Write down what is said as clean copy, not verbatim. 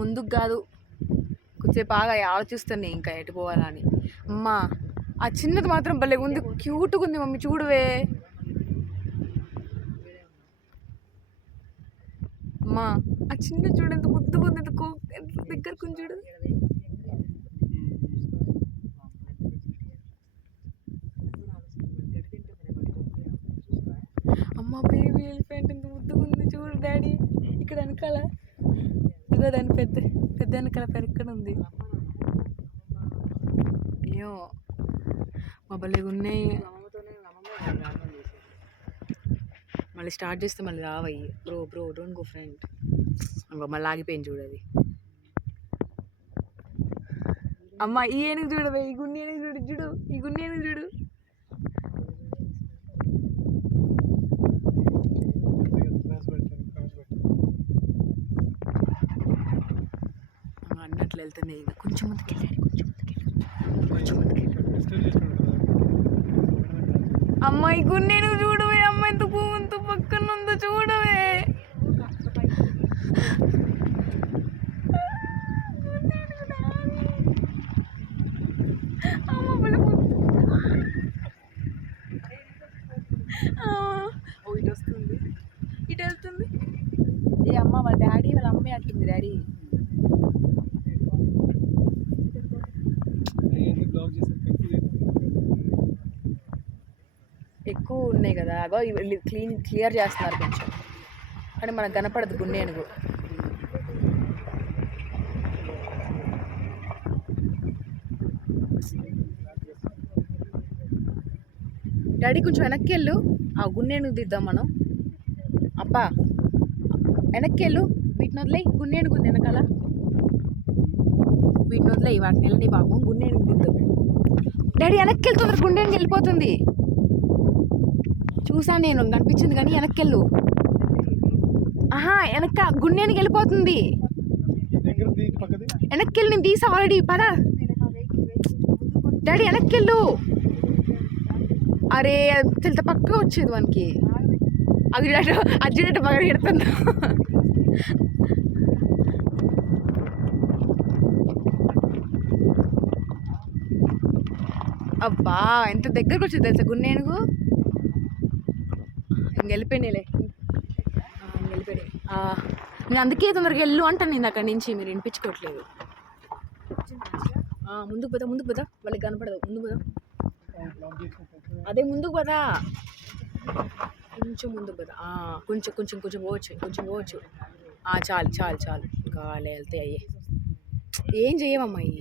ముందుకు కాదు, కొంచెం బాగా ఆలోచిస్తాను ఇంకా ఎటు పోవాలని. అమ్మా ఆ చిన్నది మాత్రం భలే ఉంది, క్యూట్గా ఉంది మమ్మీ, చూడవే. అమ్మా ఆ చిన్న చూడు ఎంత ముద్దుగా ఉంది, ఎంత దగ్గరకు చూడు. అమ్మ బేబీ ఎలిఫెంట్ ఎంత ముద్దుగా ఉంది చూడు డాడీ. ఇక్కడ వెనకాల ఇదిగో దాని పెద్ద వెనకాల పెరక్కడ ఉంది. అయ్యో మా భలేగా ఉన్నాయి. మళ్ళీ స్టార్ట్ చేస్తే మళ్ళీ రావయ్యి. Bro don't go friend. మళ్ళీ ఆగిపోయింది చూడు అది. అమ్మ ఈ ఏనుగు చూడవే, ఈ గుండె ఏనుగు చూడు, ఈ గుండె ఏనుగు చూడు. అన్నట్లు వెళ్తుంది. కొంచెం ముందుకెళ్ళాడు, కొంచెం ముందుకెళ్ళి. అమ్మాయి గుండె ఏనుగు చూడవే, అమ్మ ఎంత పువ్వుతో పక్కన ఉందో చూడవే. ఇటు వెళ్తుంది. ఏ అమ్మ వాళ్ళ డాడీ వాళ్ళ అమ్మాయి అట్టుంది డాడీ. ఎక్కువ ఉన్నాయి కదా, అగో క్లియర్ చేస్తున్నారు కొంచెం, కానీ మనకు కనపడదు గుండె ఏనుగు. డాడీ కొంచెం వెనక్కి వెళ్ళు, ఆ గుండె ఏనుగు దిద్దాం మనం. అబ్బా వెనక్కి వెళ్ళు, వీటిని వదిలేయి. గుండె ఏనుగు ఉంది వెనకాల, వీటిని వదిలేయి, వాటిని వెళ్ళని పాపం. గుండె ఏనుగు దిద్దాం. డాడీ వెనక్కి వెళ్తుంది, గుండె ఏనుగు వెళ్ళిపోతుంది. చూసాను నేను, కనిపించింది కానీ వెనక్కి వెళ్ళు. వెనక్క గుండె ఏనుగు వెళ్ళిపోతుంది. వెనక్కి వెళ్ళి నేను తీసా ఆల్రెడీ. పదా డాడీ వెనక్కి వెళ్ళు. అరే తెల్త పక్క వచ్చేది మనకి. అర్జునట్టు బాగా పెడుతుంది. అబ్బా ఎంత దగ్గరకు వచ్చేది తెలుసా గుండె ఏనుగు. వెళ్ళిపోయినాయిలే, వెళ్ళిపోయినాయి. నేను అందుకే తొందరగా వెళ్ళు అంటాను నేను అక్కడి నుంచి, మీరు వినిపించుకోవట్లేదు. ముందుకు పోదా వాళ్ళకి కనపడదు. ముందుకు పోదా, అదే ముందుకు పోదా, కొంచెం ముందుకు పోదా. కొంచెం పోవచ్చు. చాలు ఇంకా వాళ్ళే వెళ్తాయి. అయ్యే ఏం చెయ్యమమ్మాయి.